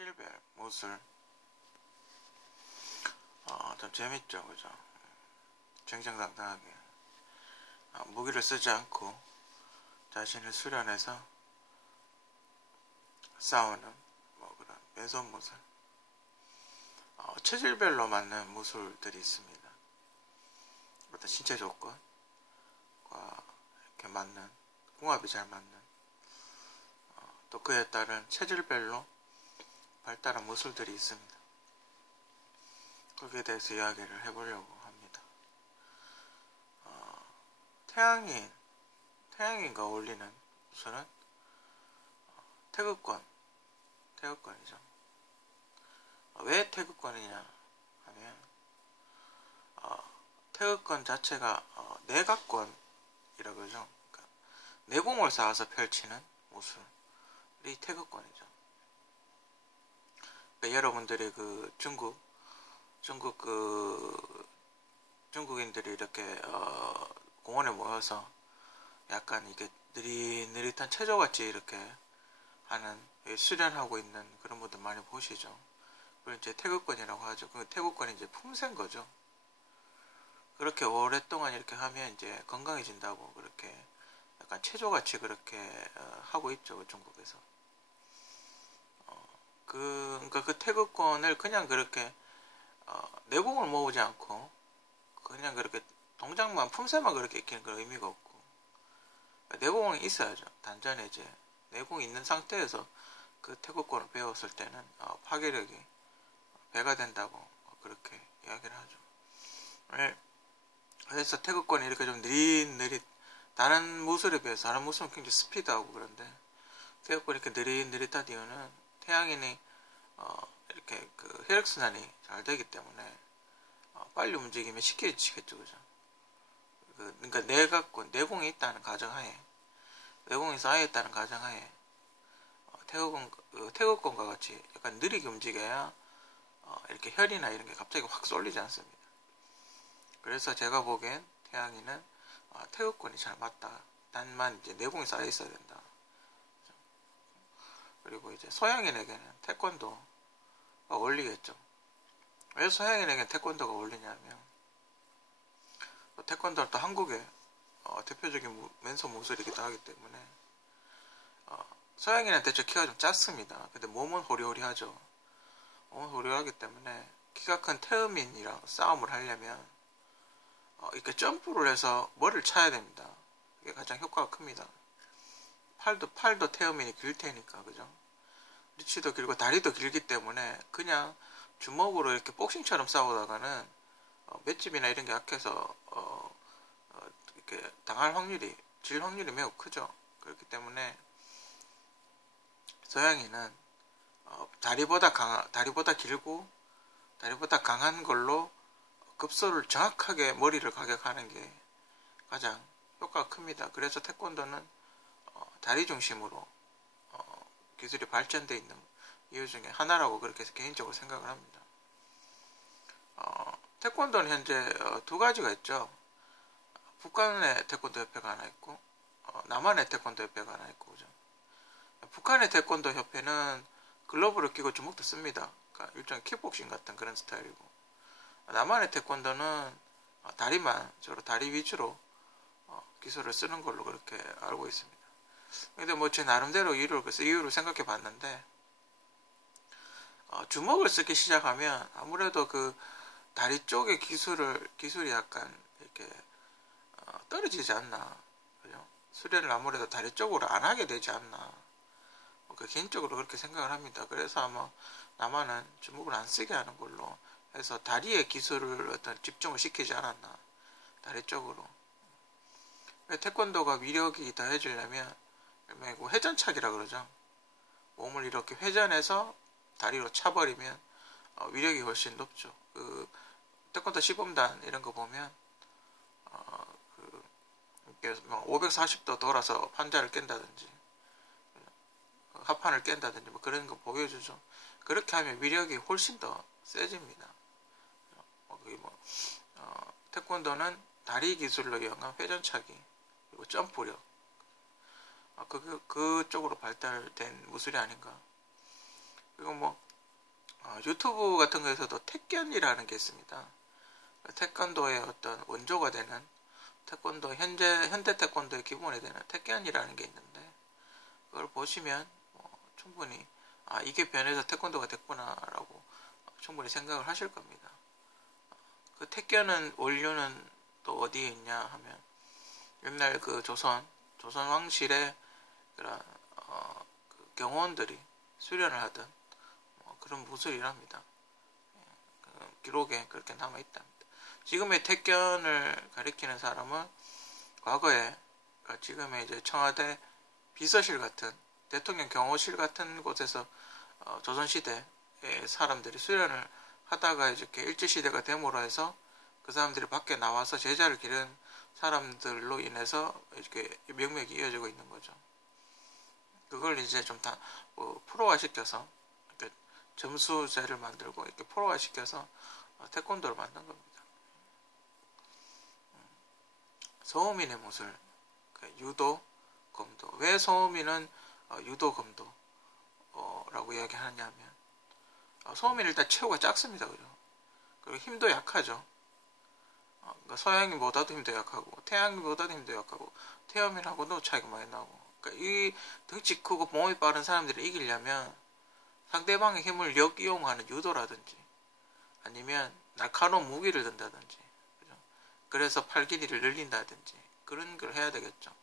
체질별 무술 좀 재밌죠, 그죠? 정정당당하게 무기를 쓰지 않고 자신을 수련해서 싸우는 그런 맨손 무술. 체질별로 맞는 무술들이 있습니다. 어떤 신체 조건과 이렇게 맞는, 궁합이 잘 맞는, 또 그에 따른 체질별로 발달한 무술들이 있습니다. 거기에 대해서 이야기를 해보려고 합니다. 태양인과 어울리는 무술은 태극권이죠. 왜 태극권이냐 하면 태극권 자체가 내각권이라고 그러죠. 그러니까 내공을 쌓아서 펼치는 무술이 태극권이죠. 그러니까 여러분들이 그 중국인들이 이렇게 공원에 모여서 약간 이게 느릿느릿한 체조같이 이렇게 하는, 수련하고 있는 그런 분들 많이 보시죠. 그걸 이제 태극권이라고 하죠. 그 태극권이 이제 품새인 거죠. 그렇게 오랫동안 이렇게 하면 이제 건강해진다고 그렇게 약간 체조같이 그렇게 하고 있죠, 중국에서. 그러니까 그 태극권을 그냥 그렇게 내공을 모으지 않고 그냥 그렇게 동작만, 품새만 그렇게 익히는 그런 의미가 없고, 내공이 있어야죠. 단전에 이제 내공이 있는 상태에서 그 태극권을 배웠을 때는 파괴력이 배가 된다고 그렇게 이야기를 하죠. 그래서 태극권이 이렇게 좀 느릿느릿, 다른 무술에 비해서, 다른 무술은 굉장히 스피드하고 그런데 태극권이 이렇게 느릿느릿한 이유는 태양인이 이렇게 그 혈액순환이 잘 되기 때문에 빨리 움직이면 쉽게 지겠죠, 그죠? 그러니까 내공이 있다는 가정하에, 내공이 쌓여있다는 가정하에 태극권과 같이 약간 느리게 움직여야 이렇게 혈이나 이런 게 갑자기 확 쏠리지 않습니다. 그래서 제가 보기엔 태양인은 태극권이 잘 맞다. 단만 이제 내공이 쌓여 있어야 된다. 그리고 이제 서양인에게는 태권도가 어울리겠죠. 왜 서양인에게는 태권도가 어울리냐면, 태권도는 또 한국의 대표적인 맨손 무술이기도 하기 때문에 서양인은 대체 키가 좀 작습니다. 근데 몸은 호리호리하죠. 몸은 호리호리하기 때문에 키가 큰 태음인이랑 싸움을 하려면 이렇게 점프를 해서 머리를 차야 됩니다. 이게 가장 효과가 큽니다. 팔도 태음인이 길 테니까, 그죠? 리치도 길고 다리도 길기 때문에 그냥 주먹으로 이렇게 복싱처럼 싸우다가는 맷집이나 이런 게 약해서 이렇게 질 확률이 매우 크죠. 그렇기 때문에 서양인은 다리보다 길고 다리보다 강한 걸로 급소를 정확하게 머리를 가격하는 게 가장 효과가 큽니다. 그래서 태권도는 다리 중심으로 기술이 발전되어 있는 이유 중에 하나라고 그렇게 개인적으로 생각을 합니다. 태권도는 현재 두 가지가 있죠. 북한의 태권도 협회가 하나 있고 남한의 태권도 협회가 하나 있고, 그죠? 북한의 태권도 협회는 글러브를 끼고 주먹도 씁니다. 그러니까 일종의 킥복싱 같은 그런 스타일이고, 남한의 태권도는 주로 다리 위주로 기술을 쓰는 걸로 그렇게 알고 있습니다. 근데 뭐 제 나름대로 이유를 생각해 봤는데, 주먹을 쓰기 시작하면 아무래도 그 다리 쪽의 기술이 약간 이렇게 떨어지지 않나, 그죠? 수련을 아무래도 다리 쪽으로 안 하게 되지 않나, 개인적으로 그렇게 생각을 합니다. 그래서 아마 남한은 주먹을 안 쓰게 하는 걸로 해서 다리의 기술을 어떤 집중을 시키지 않았나, 다리 쪽으로. 태권도가 위력이 더해지려면 회전차기라 그러죠. 몸을 이렇게 회전해서 다리로 차버리면 위력이 훨씬 높죠. 태권도 시범단 이런 거 보면 이렇게 540도 돌아서 판자를 깬다든지 합판을 깬다든지 뭐 그런 거 보여주죠. 그렇게 하면 위력이 훨씬 더 세집니다. 태권도는 다리 기술로 이용한 회전차기 그리고 점프력, 그쪽으로 발달된 무술이 아닌가. 그리고 뭐 유튜브 같은 거에서도 택견이라는 게 있습니다. 태권도의 어떤 원조가 되는 태권도 현대 태권도의 기본이 되는 택견이라는 게 있는데 그걸 보시면 충분히 이게 변해서 태권도가 됐구나라고 충분히 생각을 하실 겁니다. 그 택견은 원료는 또 어디에 있냐 하면 옛날 그 조선 왕실의 그런 그 경호원들이 수련을 하던 그런 무술이랍니다. 그 기록에 그렇게 남아 있답니다. 지금의 택견을 가리키는 사람은 과거에 그러니까 지금의 이제 청와대 비서실 같은 대통령 경호실 같은 곳에서 조선시대의 사람들이 수련을 하다가 이렇게 일제시대가 됨으로 해서 그 사람들이 밖에 나와서 제자를 기른 사람들로 인해서 이렇게 명맥이 이어지고 있는 거죠. 그걸 이제 좀 다 프로화시켜서 이렇게 점수제를 만들고 이렇게 프로화시켜서 태권도를 만든 겁니다. 소음인의 무술, 유도, 검도. 왜 소음인은 유도, 검도라고 이야기하냐면 소음인은 일단 체구가 작습니다, 그죠? 그리고 힘도 약하죠. 그러니까 서양인보다도 힘도 약하고 태양인보다도 힘도 약하고 태음인하고도 차이가 많이 나고. 그러니까 이 덩치 크고 몸이 빠른 사람들을 이기려면 상대방의 힘을 역이용하는 유도라든지 아니면 날카로운 무기를 든다든지 그죠? 그래서 팔 길이를 늘린다든지 그런 걸 해야 되겠죠.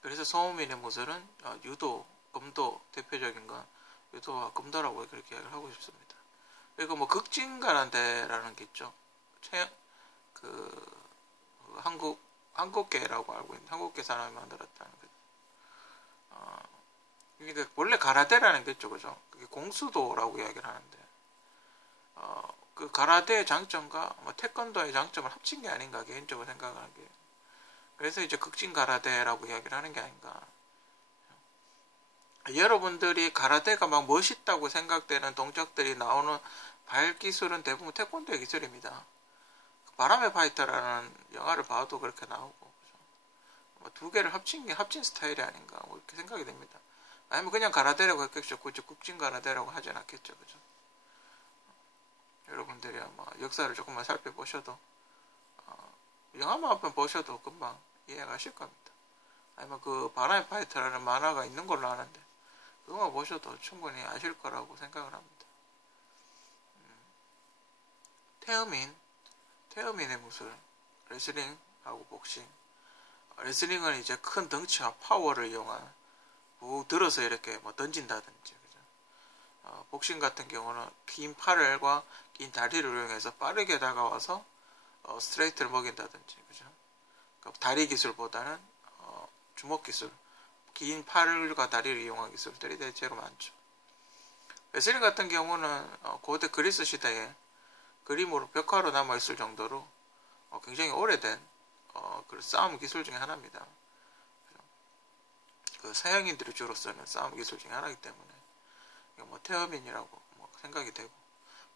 그래서 소음인의 무술은 유도, 검도 대표적인 건 유도와 검도라고 그렇게 이야기를 하고 싶습니다. 그리고 뭐 극진가라는 게 있죠. 한국계라고 알고 있는 한국계 사람이 만들었다는 거죠. 그러니까 원래 가라데라는 게 있죠, 그죠? 그게 공수도라고 이야기를 하는데 그 가라데의 장점과 태권도의 장점을 합친 게 아닌가 개인적으로 생각하는 게 그래서 이제 극진 가라데라고 이야기를 하는 게 아닌가. 여러분들이 가라데가 막 멋있다고 생각되는 동작들이 나오는 발 기술은 대부분 태권도의 기술입니다. 바람의 파이터라는 영화를 봐도 그렇게 나오고 두 개를 합친 스타일이 아닌가 이렇게 생각이 됩니다. 아니면 그냥 가라데라고 했겠죠. 굳이 국진 가라데라고 하진 않겠죠, 그죠? 여러분들이 아마 역사를 조금만 살펴보셔도 영화만 한번 보셔도 금방 이해가실 겁니다. 아니면 그 바람의 파이터라는 만화가 있는 걸로 아는데 그거만 보셔도 충분히 아실 거라고 생각을 합니다. 태음인의 무술, 레슬링하고 복싱. 레슬링은 이제 큰 덩치와 파워를 이용한 푹 들어서 이렇게 던진다든지 그죠? 복싱 같은 경우는 긴 팔과 긴 다리를 이용해서 빠르게 다가와서 스트레이트를 먹인다든지 그죠? 그러니까 다리 기술보다는 주먹 기술, 긴 팔과 다리를 이용한 기술들이 대체로 많죠. 레슬링 같은 경우는 고대 그리스 시대에 그림으로 벽화로 남아있을 정도로 굉장히 오래된 그 싸움 기술 중에 하나입니다. 그 서양인들이 주로 쓰는 싸움 기술 중에 하나이기 때문에 태어민이라고 생각이 되고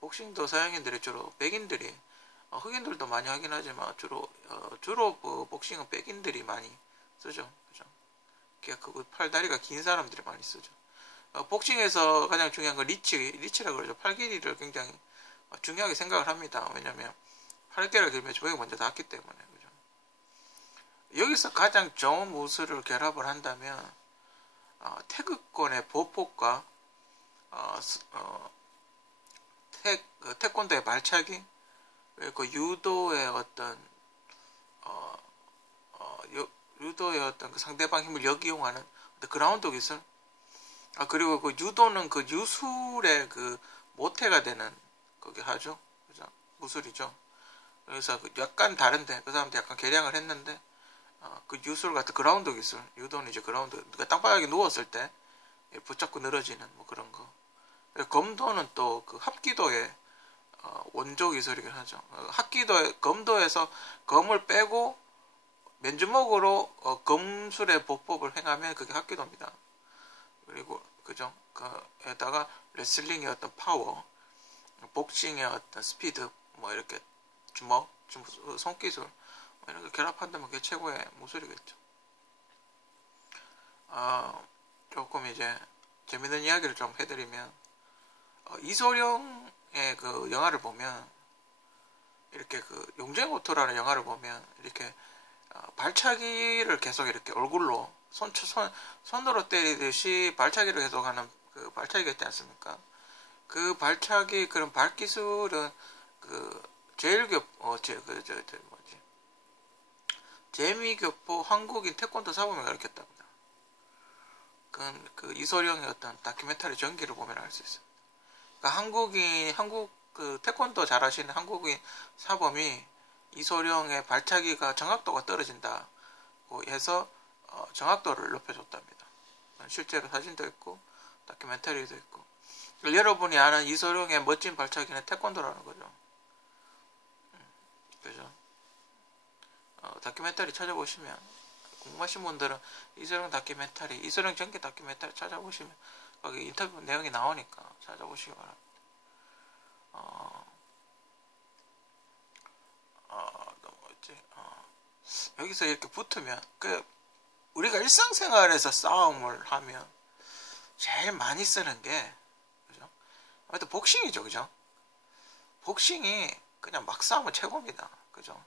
복싱도 서양인들이 주로 백인들이 흑인들도 많이 하긴 하지만 주로 복싱은 백인들이 많이 쓰죠. 그죠? 그 팔다리가 긴 사람들이 많이 쓰죠. 복싱에서 가장 중요한 건 리치라고 그러죠. 팔 길이를 굉장히 중요하게 생각을 합니다. 왜냐면 팔개를 길면 주먹이 먼저 닿기 때문에 그죠? 여기서 가장 좋은 무술을 결합을 한다면 태극권의 보폭과 태권도의 발차기 그리고 유도의 어떤 그 상대방 힘을 역이용하는 그라운드 기술 그리고 그 유도는 그 유술의 그 모태가 되는 거기 하죠. 그죠? 무술이죠. 그래서 약간 다른데 그 사람도 약간 개량을 했는데 그 유술 같은 그라운드 기술 유도는 이제 그라운드 그러니까 땅바닥에 누웠을 때 붙잡고 늘어지는 그런 거 검도는 또 그 합기도의 원조 기술이긴 하죠. 검도에서 검을 빼고 맨주먹으로 검술의 보법을 행하면 그게 합기도입니다. 그리고 그죠? 그에다가 레슬링의 어떤 파워, 복싱의 어떤 스피드, 이렇게 주먹, 손기술 이런 거 결합한다면 그게 최고의 무술이겠죠. 조금 이제 재밌는 이야기를 좀 해드리면 이소룡의 그 영화를 보면 이렇게 그 용쟁오토라는 영화를 보면 이렇게 발차기를 계속 이렇게 얼굴로 손으로 때리듯이 발차기를 계속하는 그 발차기가 있지 않습니까? 그 발차기 그런 발기술은 그 재미교포 한국인 태권도 사범이 가르쳤답니다. 그건 그 이소룡의 어떤 다큐멘터리 전기를 보면 알 수 있어요. 그러니까 한국 그 태권도 잘하시는 한국인 사범이 이소룡의 발차기가 정확도가 떨어진다고 해서 정확도를 높여줬답니다. 실제로 사진도 있고 다큐멘터리도 있고. 여러분이 아는 이소룡의 멋진 발차기는 태권도라는 거죠. 그죠? 다큐멘터리 찾아보시면 궁금하신 분들은 이소룡 다큐멘터리, 이소룡 전기 다큐멘터리 찾아보시면 거기 인터뷰 내용이 나오니까 찾아보시기 바랍니다. 여기서 이렇게 붙으면 우리가 일상생활에서 싸움을 하면 제일 많이 쓰는 게 그죠? 아무튼 복싱이죠, 그죠? 복싱이 그냥 막 싸우면 최고입니다, 그죠?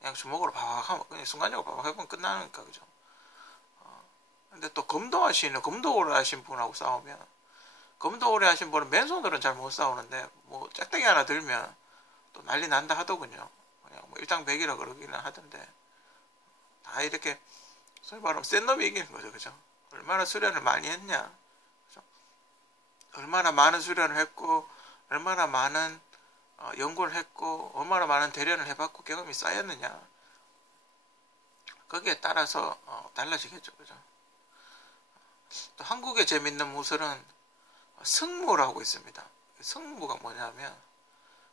그냥 주먹으로 바박 하면 그냥 순간적으로 바박 해보면 끝나니까, 그죠? 근데 또 검도 오래 하신 분하고 싸우면 검도 오래 하신 분은 맨손으로는 잘 못 싸우는데 뭐 짝대기 하나 들면 또 난리 난다 하더군요. 그냥 뭐 일당백이라 그러기는 하던데 다 이렇게 소위 말하면 센 놈이 이기는 거죠, 그죠? 얼마나 수련을 많이 했냐, 그죠? 얼마나 많은 수련을 했고 얼마나 많은 연구를 했고 얼마나 많은 대련을 해봤고 경험이 쌓였느냐, 거기에 따라서 달라지겠죠, 그죠? 또 한국의 재밌는 무술은 승무라고 있습니다. 승무가 뭐냐면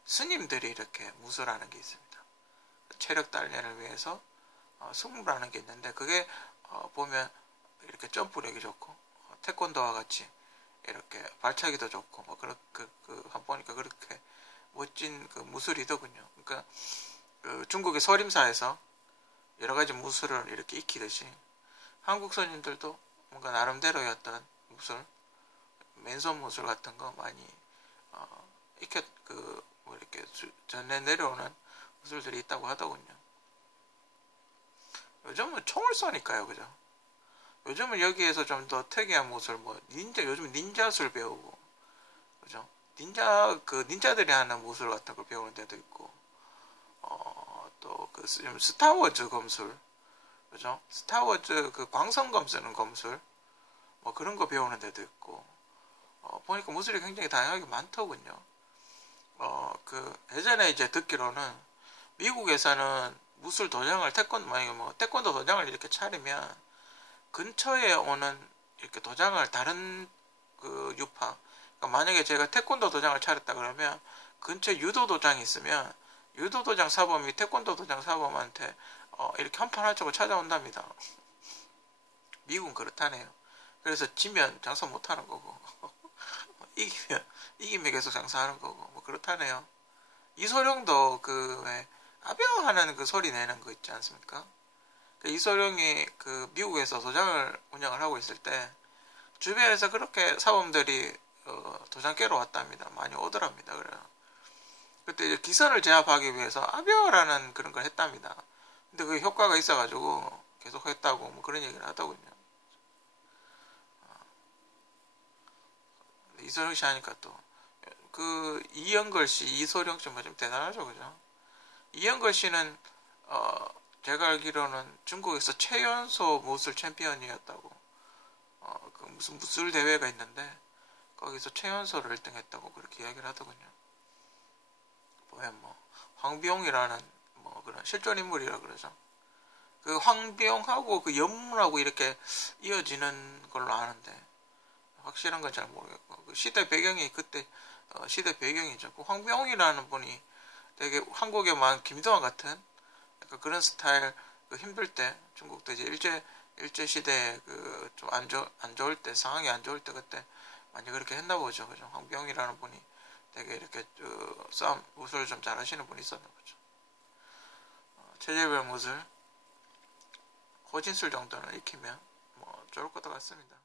스님들이 이렇게 무술하는 게 있습니다. 체력 단련을 위해서 승무라는 게 있는데 그게 보면 이렇게 점프력이 좋고 태권도와 같이 이렇게 발차기도 좋고 뭐 한 보니까 그렇게 멋진 그 무술이더군요. 그러니까 그 중국의 서림사에서 여러 가지 무술을 이렇게 익히듯이 한국 선인들도 뭔가 나름대로의 어떤 무술, 맨손 무술 같은 거 많이 뭐 이렇게 전해 내려오는 무술들이 있다고 하더군요. 요즘은 총을 쏘니까요, 그죠? 요즘은 여기에서 좀 더 특이한 무술, 뭐 요즘 닌자술 배우고, 그죠? 닌자들이 하는 무술 같은 걸 배우는 데도 있고, 또 스타워즈 검술, 그죠? 스타워즈 그 광선검 쓰는 검술, 뭐 그런 거 배우는 데도 있고, 보니까 무술이 굉장히 다양하게 많더군요. 예전에 이제 듣기로는 미국에서는 무술 도장을 태권도 도장을 이렇게 차리면 근처에 오는 이렇게 도장을 다른 그 유파, 그러니까 만약에 제가 태권도 도장을 차렸다 그러면 근처에 유도 도장이 있으면 유도 도장 사범이 태권도 도장 사범한테 이렇게 한판 하자고 찾아온답니다. 미국은 그렇다네요. 그래서 지면 장사 못하는 거고 이기면 계속 장사하는 거고 뭐 그렇다네요. 이소룡도 아벼 하는 그 소리 내는 거 있지 않습니까? 이소룡이 미국에서 도장을 운영을 하고 있을 때 주변에서 그렇게 사범들이 도장 깨러 왔답니다. 많이 오더랍니다. 그래요. 그때 이제 기선을 제압하기 위해서 아벼라는 그런 걸 했답니다. 근데 그 효과가 있어가지고 계속 했다고 뭐 그런 얘기를 하더군요. 이소룡 씨 하니까 또 이영걸 씨, 이소룡 씨 뭐 좀 대단하죠, 그죠? 이영걸 씨는 제가 알기로는 중국에서 최연소 무술 챔피언이었다고. 무슨 무술 대회가 있는데 거기서 최연소를 1등 했다고 그렇게 이야기를 하더군요. 보면 뭐 황비용이라는 뭐 그런 실존 인물이라 그러죠. 그 황비용하고 그 연문하고 이렇게 이어지는 걸로 아는데 확실한 건 잘 모르겠고 그 시대 배경이 그때 시대 배경이죠. 그 황비용이라는 분이 되게 한국에만 김도환 같은 그런 스타일 힘들 때 중국도 이제 일제 시대에 좀 안 좋을 때 상황이 안 좋을 때 그때 많이 그렇게 했나 보죠. 그죠? 황비용이라는 분이 되게 이렇게 싸움 무술을 좀 잘하시는 분이 있었나 보죠. 체제별 무술 호진술 정도는 익히면 뭐 좋을 것 같습니다.